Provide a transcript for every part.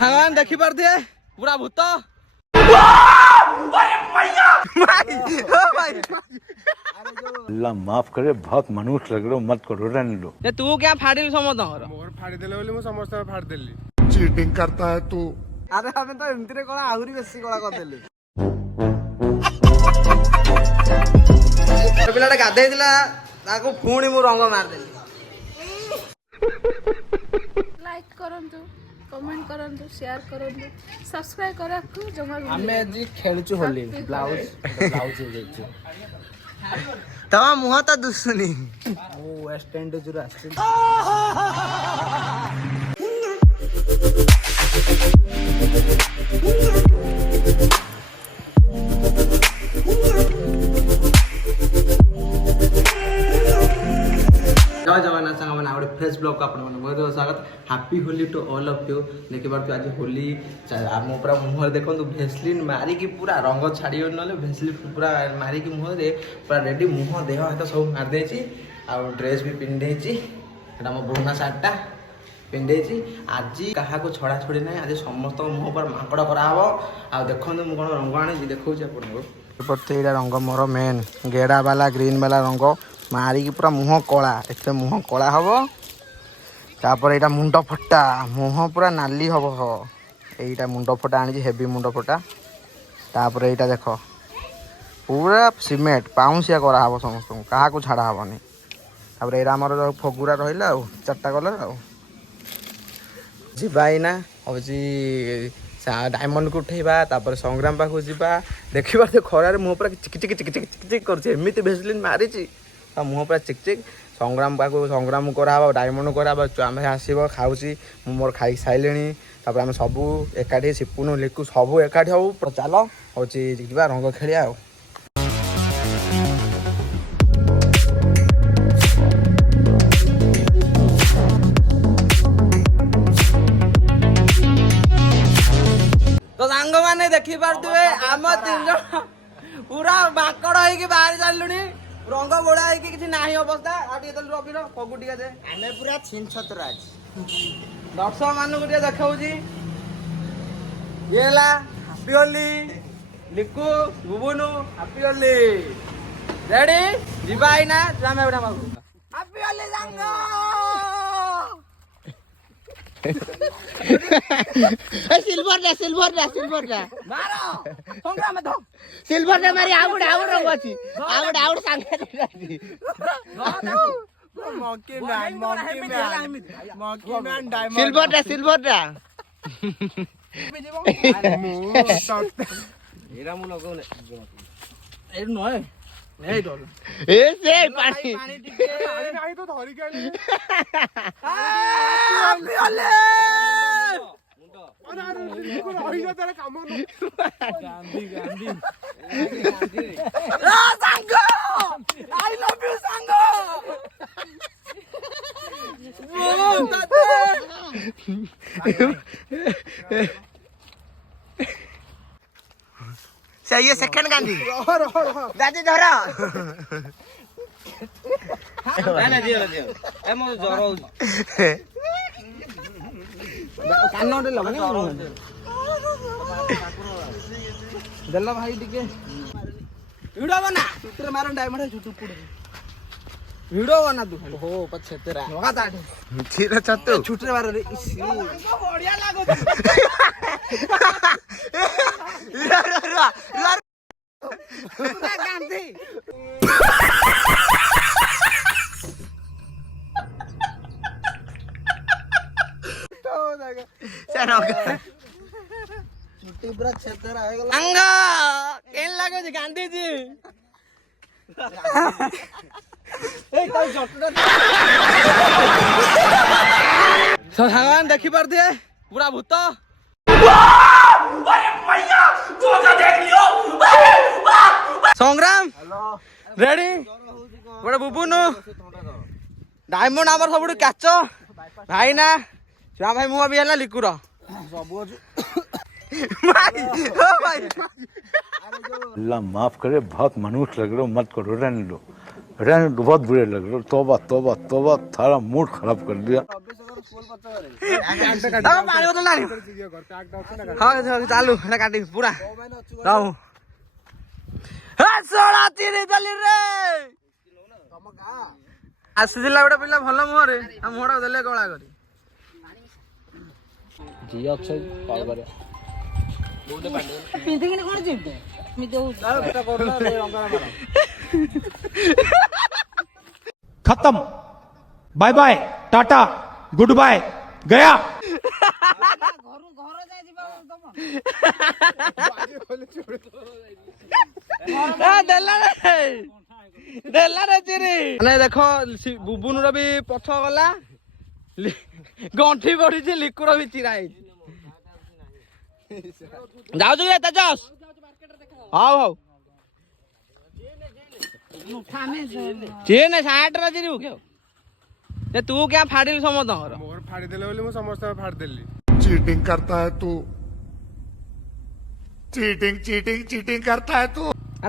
भगवान देखी पार दिए पूरा भूत अल्लाह माफ करे, बहुत मनुष्य लग रहे हो, मत करो, रहने दो। तू क्या फाड़ी समझ मोर फाड़ी देले बोली मु समस्त फाड़ी देली। चीटिंग करता है तू। अरे हमें तो एमती रे कला आहुरी बेसी कला कर देली पिलाटा गाधे दिला ताको पुणी मु रंग मार देली लाइक करंतु कमेंट करंतु शेयर करंतु सब्सक्राइब करकु जमा हमें जी खेलचु होली ब्लाउज ब्लाउज हो जाइछु तमा मुह त दुसुनी ओ स्टैंड जुरा आछी जय जगन्नाथ सांग मैंने आउट फ्रेश ब्लॉग को आपन बहुत बहुत स्वागत। Happy Holi to all of you. देखि बार आज होली मो पूरा मुहर देखो भेसलिन मारी की पूरा रंग छाड़ी ना भेसलिन पूरा मारी की मुहर पूरा रेडी मुह देह हाथ सब मार देछि आ ड्रेस भी पिंधे छी एटा मो पुराना शर्टटा पिंधे छी। आज कहा को छड़ा छड़ी ना आज समस्त मुह पर माकड़ करा हबो आ देखो मु कोन रंग आनी देखौ छी आपन को प्रत्येक रंग मोर मेन गेड़ा वाला ग्रीन वाला रंग मारी की पूरा मुह कला एत मुह कला हम तापर यहाँ मुंड फटा मुह पूरा नाली हम यहीटा मुंड फटा आनी हेवी मुंड फटा तापर यहाँ देख पूरा सिमेंट पाउंसिया कराब समस्त क्या छाड़ा हेनी तापर यहाँ आमर फगुरा रहा चार्टा कलर आईना हूँ डायमंड को उठेबा तापर संग्राम पाखु जावा देखा खरार मुह पूरा चिक चिक चिक चिक चिक करमती भेसलिन मारी मुह पूरा चिक चिक संग्राम पाक संग्राम कराब डायमंड कराब आम आसब खाऊँ मोर खाई सारे तापर आम सबू एकाठी सिपुन लिखु सबू एकाठी हूँ चल हूँ जा रंग खेलिया तो सांग मैंने देखी पारे आम तीन जन पूरा बाकड़ हो बाहरी चलु रंग गोड़ा है कि ना अवस्था रविर फगु टे आम पूरा छिन छतरा दर्शक मान को देखा ये हैप्पी होली लिखु बुबुनु हैप्पी होली रेडी जीवा आईना आम हैप्पी होली सांग सिल्वर ना सिल्वर ना सिल्वर ना मारो संग्राम दो सिल्वर ना मारी आउट आउट रंग अछि आउट आउट सांगे मॉकी मैन डायमंड सिल्वर ना एरा मु लगौने ए नय ए डर ए से पानी पानी टिके नहीं तो धरी के हैप्पी होली अरे रही जा तेरे काम गांधी गांधी सांग आई लव यू सांग ये सेकंड गांधी दादी धरा ना दियो दियो ए मो जर हो कानोटे लगने देला भाई टिके वीडियो बना तुतरे मारन डायमंड छुटू पुड़ वीडियो बना तू हो पछे तेरा होगा ताठ ठीक छतु छुटरे मार रे इसी बढ़िया लागो गांधी छुट्टी पूरा छेतर आएगा अंग केन लागो जी गांधी जी ए ताई जटना भगवान देखी पार दिए पूरा भूत संग्राम रेडी बड़े बुबुनु डायमंड आमर सब काच भाई ना छुआ भाई मुह भी है लिकुर अल्लाह माफ करे, बहुत मनुष्य लग रहे हो, मत करो, रहने दो। रहने दो, बहुत बुरे लग रहे हो। तौबा तौबा तौबा, थारा मूड खराब कर दिया। पानी बोतल आनी हाँ चालू हेटा काटी पूरा रहू सोड़ा तीरी चली रे ଆସିଥିଲା ଗୋଟେ ପିଲା ଭଲ ମୁହଁରେ ଆଉ ମୁହଁଟା ଦେଲେ କଳା କରି ଯିଏ ଅଛ କଲ୍ କରିବା ପିନ୍ଧିକିନି କଣ ଯିବେ खत्म bye bye tata good bye गया ମାନେ ଦେଖ ବୁବୁନର ବି ପଛ ଗଲା ଗଣ୍ଠି ବଢିଛି ଲିକୁର ବି ଚିରା ହେଇଛି ଯାଉଛୁ କି ତେଜସ୍ ହଉ ହଉ ଚିନେ ସାର୍ଟରେ ଚିରିବୁ କି ତୁ क्या फाड़िल समस्तଙ୍କର मोर फाड़ी देले बोली मु समस्त फाड़ देली चीटिंग करता है तू चीटिंग चीटिंग चीटिंग करता है तू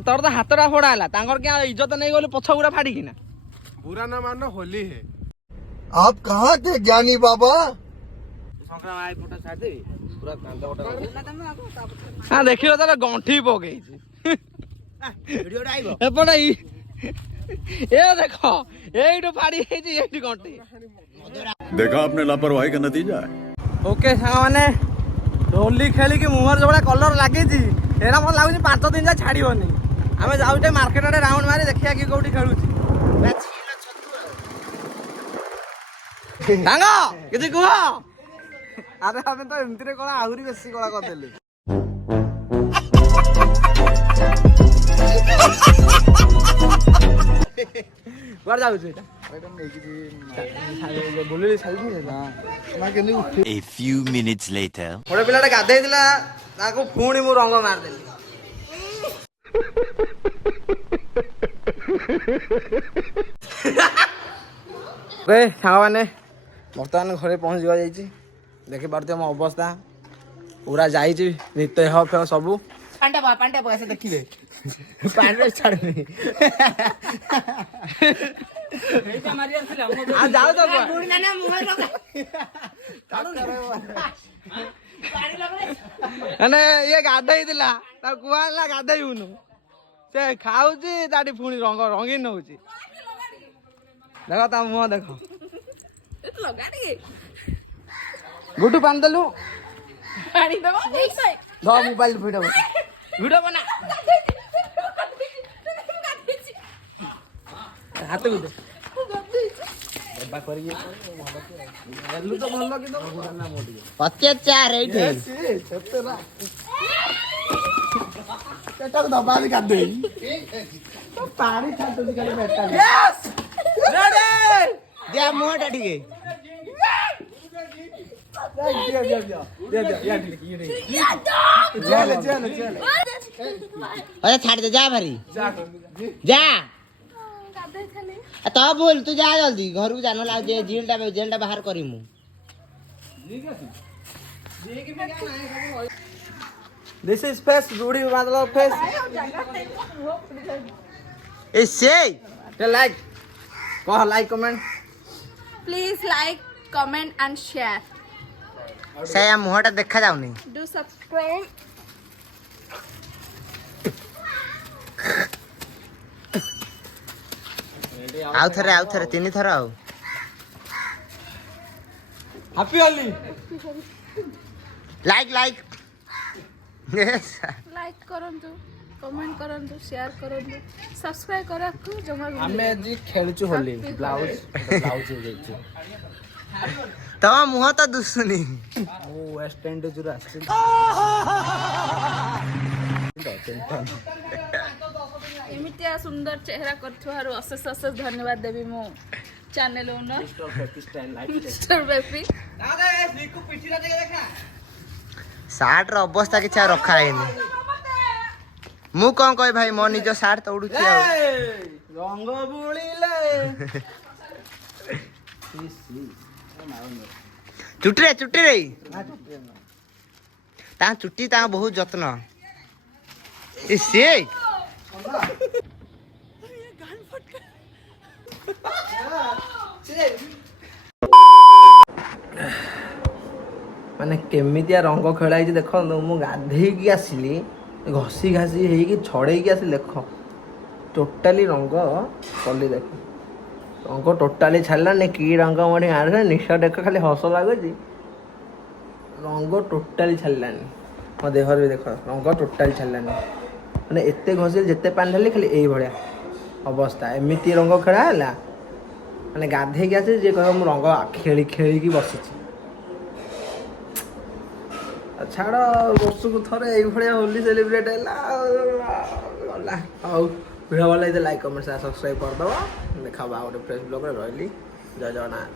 ତୋର ତ ହାତଟା ଫୋଡା ହେଲା ତାଙ୍କର क्या इज्जत नहीं गलु पछ गुरा फाड़िकिना बुरा ना मानो होली है आप कहाँ थे ज्ञानी बाबा ହଁ ଦେଖିବ ତାର ଗଣ୍ଠି ପକେଇଛି ଏପଟେ ଏ ଦେଖ ଏଇଠୁ ଫାଡି ହେଇଛି ଏଇଠି ଗଣ୍ଠି देखा आपने लापरवाही का नतीजा है। ओके ସାଙ୍ଗମାନେ ହୋଲି ଖେଳିକି ମୁହଁରେ ଯୋଉଭଳିଆ କଲର ଲାଗିଛି ଏରା ମତେ ଲାଗୁଛି 5 ଦିନ ଯାଏ ଛାଡିବନି ଆମେ ଯାଉଛେ ମାର୍କେଟ ଆଡେ ରାଉଣ୍ଡ ମାରି ଦେଖିବା କି କୋଉଠି ଖେଳୁଛି ସାଙ୍ଗ କିଛି କୁହ ଆରେ ଆମେ ତ ଏମିତିରେ କଳା ଆହୁରି ବେଶୀ କଳା କରିଦେଲି କୁଆଡେ ଯାଉଛୁ ଏଇଟା A few minutes later. ଗୋଟେ ପିଲାଟା ଗାଧେଇଥିଲା ତାକୁ ପୁଣି ମୁଁ ରଙ୍ଗ ମାରିଦେଲି ସାଙ୍ଗମାନେ ବର୍ତ୍ତମାନ ଘରେ ପହଞ୍ଚି ଯାଇଛି ଦେଖିପାରୁଥିବେ ମୋ ଅବସ୍ଥା ପୁରା ଯାଇଛି ଦେହ ଫେହ ସବୁ ପାଣ୍ଡା ପଇସା ଦେଖିବେ ପାଣିରେ ଛାଡୁନି ଆଉ ଯାଉ ତ ମାନେ ଇଏ ଗାଧେଇଥିଲା ତାକୁ କୁହା ହେଲା ଗାଧେଇବୁନୁ ସେ ଖାଉଛି ତାଠି ପୁଣି ରଙ୍ଗୀନ ହଉଛି ଦେଖ ତା ମୁହଁ ଦେଖ ଗୁଟୁ ପାଣି ଦେଲୁ ମୋବାଇଲ ଭିଡିଓ ବନା ହାତକୁ ଦେ ଅତ୍ୟାଚାର ଏଇଠି दबा भी कर दे ଦିଆ ମୁହଁଟା ଟିକେ अरे छाड़ दे जा भारी जा तो बोल तू जा जल्दी घर को जान ला जेलटा बाहर करी मु दिस इज फेस रूढ़ी मतलब फेस इससे लाइक कह like comment please like comment and share से मुहटा देखा जाउनी डू सब्सक्राइब आउ थरे 3 थर आउ हैप्पी होली लाइक लाइक करंतु कमेंट करंतु शेयर करंतु सब्सक्राइब करकु जमा हमें जी खेलचु होली ब्लाउज हो जाइछु तो मुह तो दुसुनी ओ स्टैंड जुरा आछि एमितिया सुंदर चेहरा करथुहारु अशेष अशेष धन्यवाद देबी मो चैनल ओनर मिस्टर बेपी अरे निकु पिठीरा देखा सार्ट रो अवस्था किछा रखा हैनी मु कोन कहि भाई मो निजो सार्ट तोडुची आ रंग बुलिले चुटी रे ता चुटी ता बहुत जत्न इसे ମାନେ କେମିତିଆ ରଙ୍ଗ ଖେଳା ହେଇଛି ଦେଖନ୍ତୁ। ମୁଁ ଗାଧେଇକି ଆସିଲି ଘଷି ଘାସି ହେଇକି ଛଡ଼େଇକି ଆସିଲି ଦେଖ ଟୋଟାଲି ରଙ୍ଗ କଲି ଦେଖ ରଙ୍ଗ ଟୋଟାଲି ଛାଡ଼ିଲାନି। କି ରଙ୍ଗ ମୋଠି ଆଣିଲେ ନିଶ ଦେଖ ଖାଲି ହସ ଲାଗୁଛି। ରଙ୍ଗ ଟୋଟାଲି ଛାଡ଼ିଲାନି ମୋ ଦେହରେ ବି ଦେଖ ରଙ୍ଗ ଟୋଟାଲି ଛାଡ଼ିଲାନି। ମାନେ ଏତେ ଘଷିଲି ଯେତେ ପାଣି ଢାଳିଲି ଖାଲି ଏଇଭଳିଆ ଅବସ୍ଥା। ଏମିତି ରଙ୍ଗ ଖେଳା ହେଲା ମାନେ ଗାଧେଇକି ଆସିଛି ଯିଏ କହିବ ମୁଁ ରଙ୍ଗ ଖେଳିକି ବସିଛି। ଛାଡ଼ ବର୍ଷକୁ ଥରେ ଏଇଭଳିଆ ହୋଲି ସେଲିବ୍ରେଟ୍ ହେଲା ଗଲା। ହଉ ଭିଡ଼ିଓ ଭଲ ଲାଗିଲେ ଲାଇକ୍ କମେଣ୍ଟ ସେୟାର ସବସ୍କ୍ରାଇବ୍ କରିଦେବ। ଦେଖା ହବା ଗୋଟେ ଫ୍ରେଶ୍ ବ୍ଲଗ୍ରେ। ରହିଲି ଜୟ ଜଗନ୍ନାଥ।